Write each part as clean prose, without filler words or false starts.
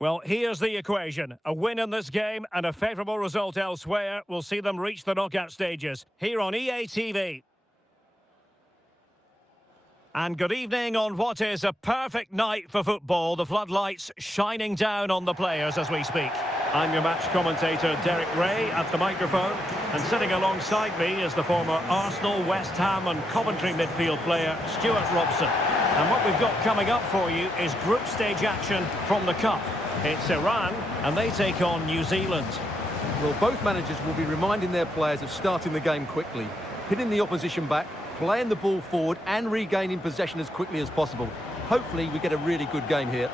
Well, here's the equation. A win in this game and a favourable result elsewhere will see them reach the knockout stages. Here on EA TV. And good evening on what is a perfect night for football. The floodlights shining down on the players as we speak. I'm your match commentator, Derek Ray, at the microphone. And sitting alongside me is the former Arsenal, West Ham and Coventry midfield player, Stuart Robson. And what we've got coming up for you is group stage action from the Cup. It's Iran, and they take on New Zealand. Well, both managers will be reminding their players of starting the game quickly, pinning the opposition back, playing the ball forward and regaining possession as quickly as possible. Hopefully we get a really good game here.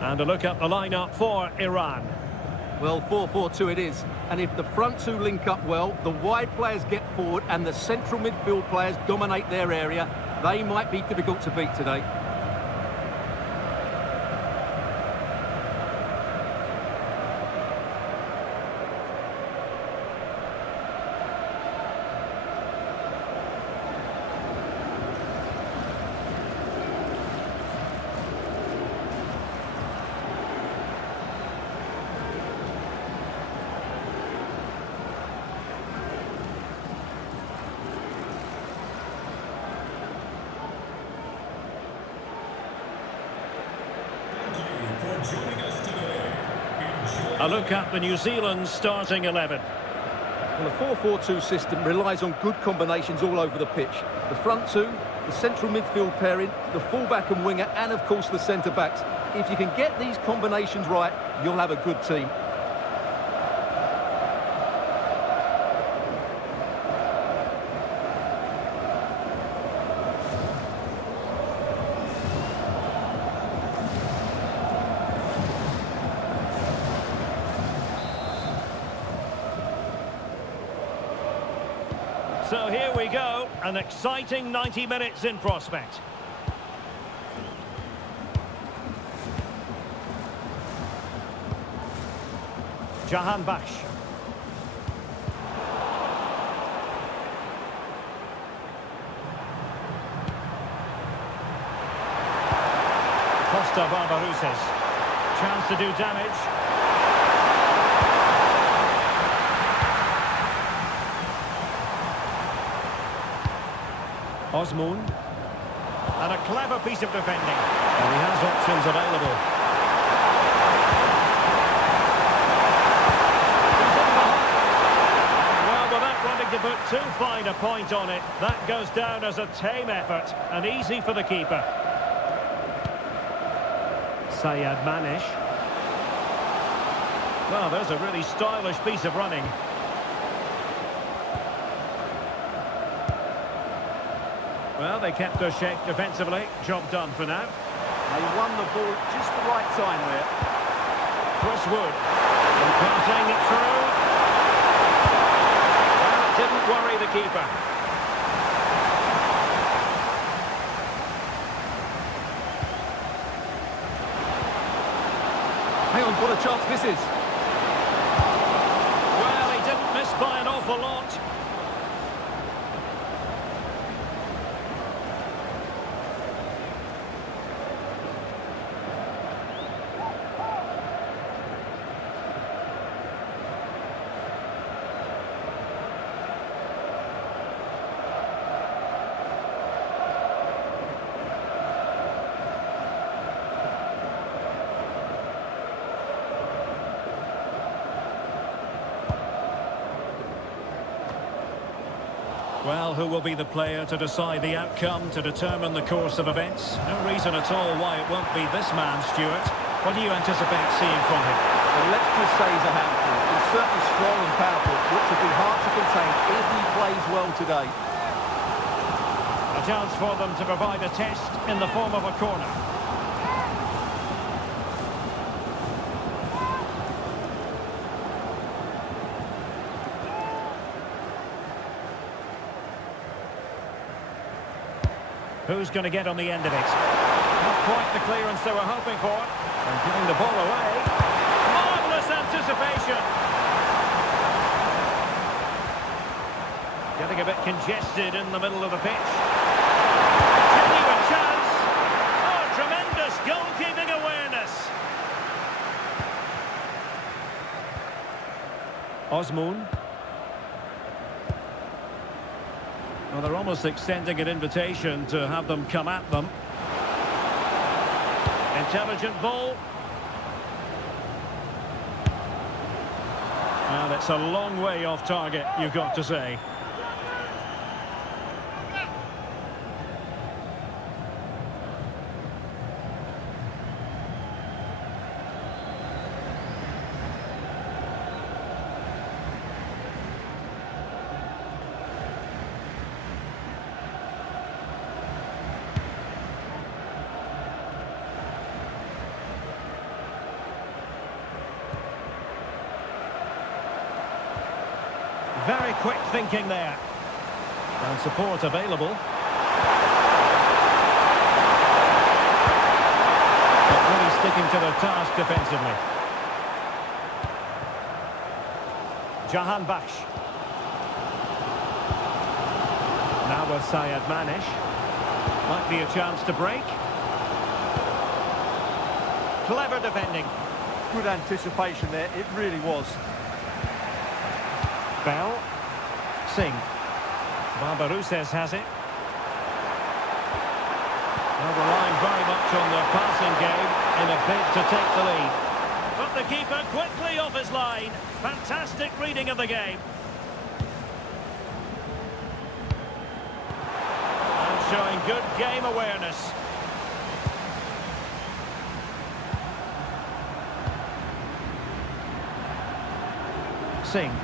And a look at the lineup for Iran. Well, 4-4-2 it is. And if the front two link up well, the wide players get forward and the central midfield players dominate their area, they might be difficult to beat today. A look at the New Zealand starting 11. Well, the 4-4-2 system relies on good combinations all over the pitch. The front two, the central midfield pairing, the fullback and winger, and of course the centre-backs. If you can get these combinations right, you'll have a good team. So here we go, an exciting 90 minutes in prospect. Jahan Bash. Costa Barbarouses. Chance to do damage. Osmoon. And a clever piece of defending. And he has options available. Well, without wanting to put too fine a point on it, that goes down as a tame effort and easy for the keeper. Sayed Manish. Well, there's a really stylish piece of running. Well, they kept their shape defensively. Job done for now. They won the ball just the right time there. Chris Wood. And passing it through. Well, it didn't worry the keeper. Hang on, what a chance this is. Well, he didn't miss by an awful lot. Well, who will be the player to decide the outcome, to determine the course of events? No reason at all why it won't be this man, Stuart. What do you anticipate seeing from him? Well, let's just say he's a handful. He's certainly strong and powerful. goal today. A chance for them to provide a test in the form of a corner. Who's going to get on the end of it? Not quite the clearance they were hoping for. And giving the ball away. Marvellous anticipation. Getting a bit congested in the middle of the pitch. Genuine chance. Oh, tremendous goalkeeping awareness. Osmoon. Well, they're almost extending an invitation to have them come at them. Intelligent ball. And it's a long way off target, you've got to say. Very quick thinking there. And support available. But really sticking to their task defensively. Jahan Baksh. Now with Sayed Manish. Might be a chance to break. Clever defending. Good anticipation there, it really was. Bell. Singh. Barbarouses has it. They're relying very much on their passing game in a bid to take the lead. But the keeper quickly off his line. Fantastic reading of the game. And showing good game awareness. Singh.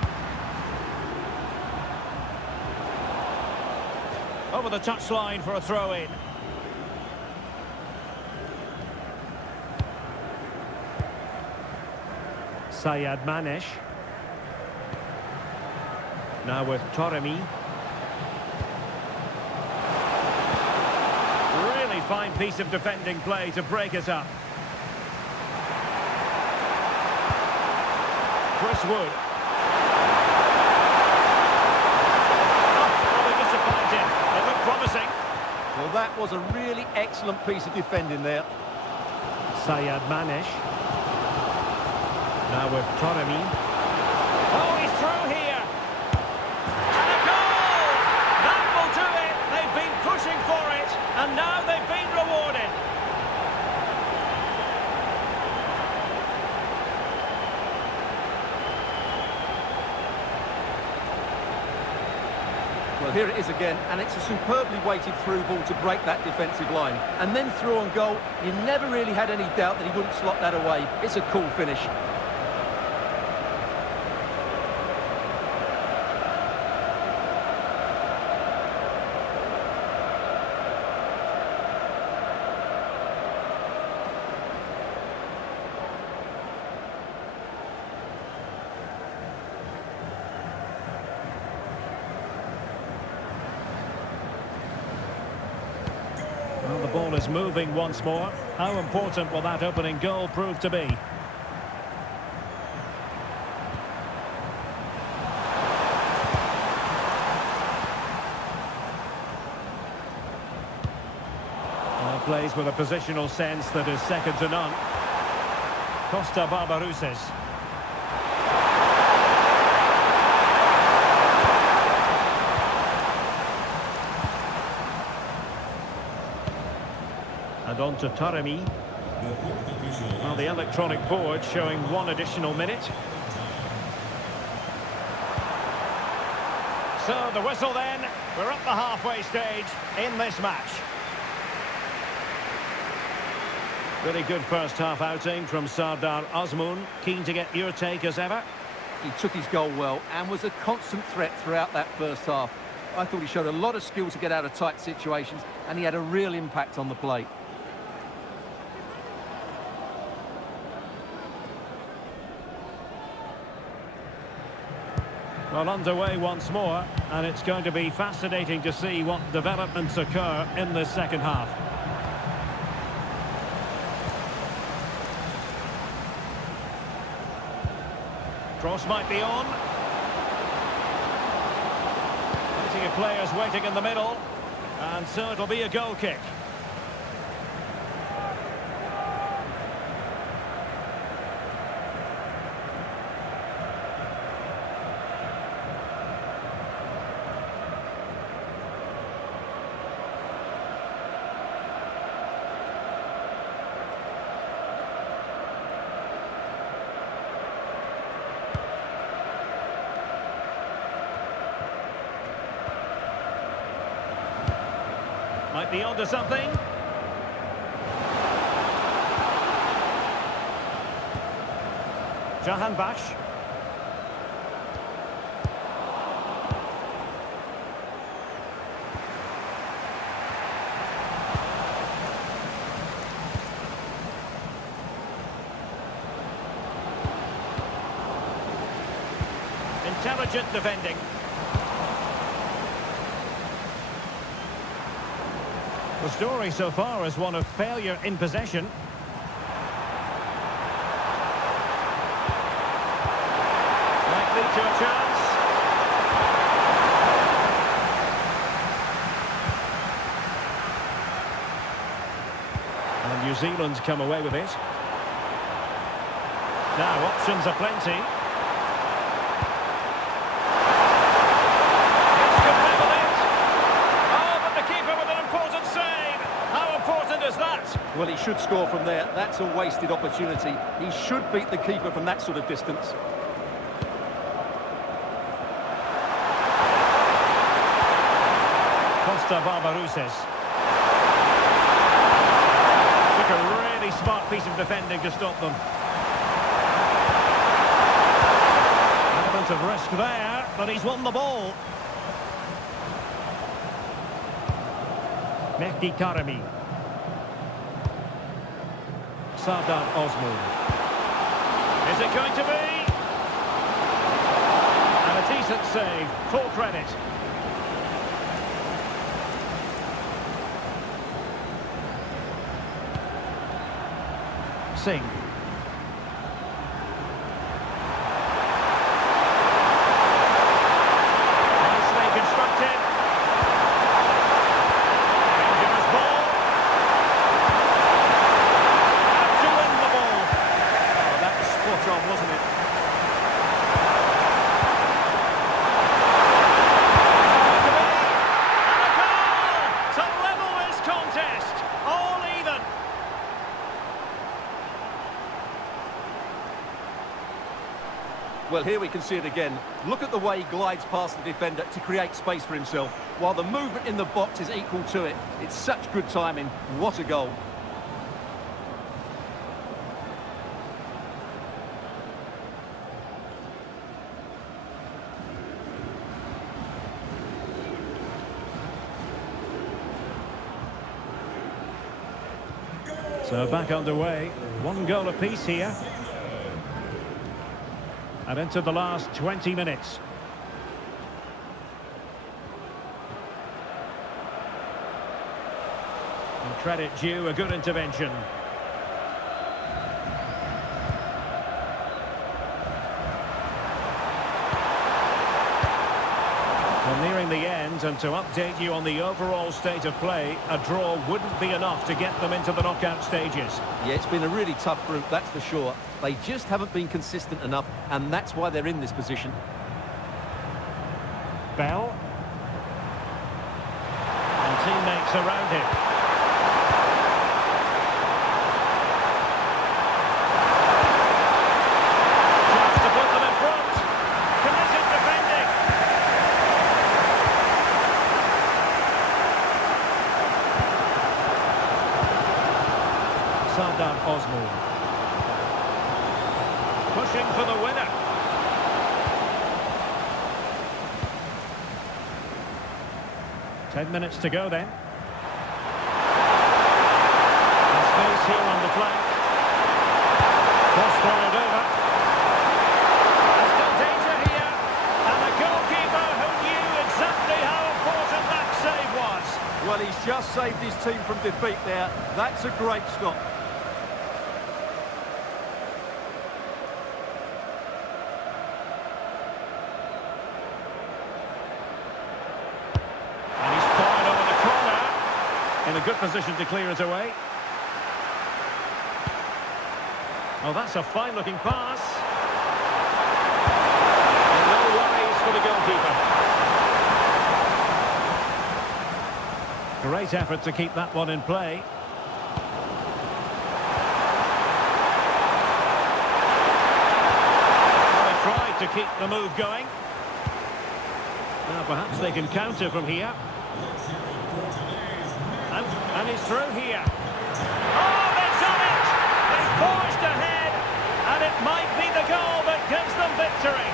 Over the touchline for a throw-in. Sayed Manish. Now with Toremi. Really fine piece of defending play to break it up. Chris Wood. Promising. Well, that was a really excellent piece of defending there. Sayed Manish. Now with Toremi. Oh, he's through here. And a goal! That will do it. They've been pushing for it, and now they've been rewarded. Well, here it is again, and it's a superbly weighted through ball to break that defensive line. And then through on goal, you never really had any doubt that he wouldn't slot that away. It's a cool finish. Well, the ball is moving once more. How important will that opening goal prove to be? Well, plays with a positional sense that is second to none. Costa Barbarouses. And on to Toremi. Well, the electronic board showing one additional minute. So the whistle then. We're up the halfway stage in this match. Really good first half outing from Sardar Osmoon. Keen to get your take as ever. He took his goal well and was a constant threat throughout that first half. I thought he showed a lot of skill to get out of tight situations, and he had a real impact on the play. Well, underway once more, and it's going to be fascinating to see what developments occur in this second half. Cross might be on. Plenty of players waiting in the middle, and so it'll be a goal kick. Might be onto something. Jahanbakhsh. Intelligent defending. The story so far is one of failure in possession. Might lead to a chance. And New Zealand come away with it. Now options are plenty. Well, he should score from there. That's a wasted opportunity. He should beat the keeper from that sort of distance. Costa Barbarouses. Took a really smart piece of defending to stop them. Element of risk there, but he's won the ball. Mehdi Karami. Sardar Ozmul. Is it going to be? And a decent save, full credit. Singh. Nicely constructed. Dangerous ball. To win the ball. Oh, that was spot on, wasn't it? And a goal to level this contest. All even. Well, here we can see it again. Look at the way he glides past the defender to create space for himself, while the movement in the box is equal to it. It's such good timing. What a goal. So back underway. One goal apiece here. And into the last 20 minutes. And credit due, a good intervention. Well, nearing the end, and to update you on the overall state of play, a draw wouldn't be enough to get them into the knockout stages. Yeah, it's been a really tough group, that's for sure. They just haven't been consistent enough, and that's why they're in this position. Bell. And teammates around him. Chance to put them in front. Committed defending. Sardar Ozmul. Pushing for the winner. 10 minutes to go then. And space here on the flank. Cross fired over. There's still danger here. And the goalkeeper who knew exactly how important that save was. Well, he's just saved his team from defeat there. That's a great stop. And he's fired over the corner. In a good position to clear it away. Oh, that's a fine-looking pass. And no worries for the goalkeeper. Great effort to keep that one in play. Well, they tried to keep the move going. Now perhaps they can counter from here. And he's through here. Oh, they've done it! They've forged ahead, and it might be the goal that gives them victory.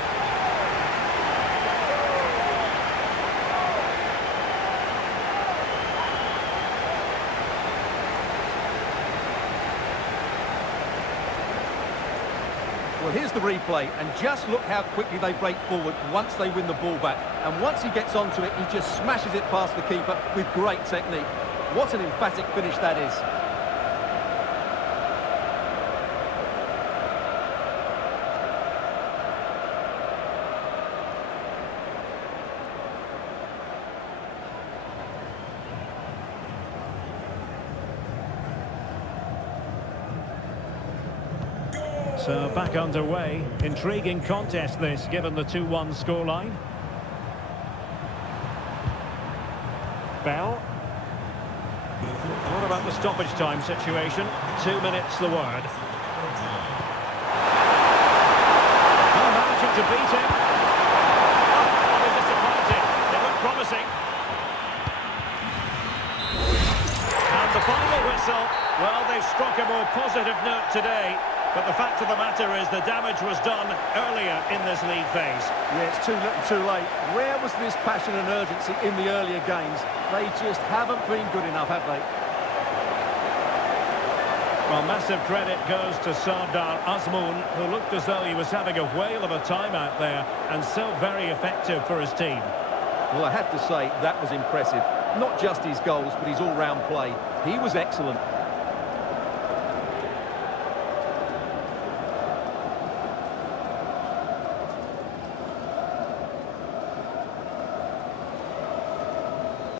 Well, here's the replay, and just look how quickly they break forward once they win the ball back. And once he gets onto it, he just smashes it past the keeper with great technique. What an emphatic finish that is. So back underway. Intriguing contest this, given the 2-1 scoreline. Bell. What about the stoppage time situation? 2 minutes the word. Oh, managing to beat him. Oh, they're disappointed. They look promising. And the final whistle. Well, they've struck a more positive note today. But the fact of the matter is the damage was done earlier in this league phase. Yeah, it's too little too late. Where was this passion and urgency in the earlier games? They just haven't been good enough, have they? Well, massive credit goes to Sardar Azmoun, who looked as though he was having a whale of a time out there, and so very effective for his team. Well, I have to say, that was impressive. Not just his goals, but his all-round play. He was excellent.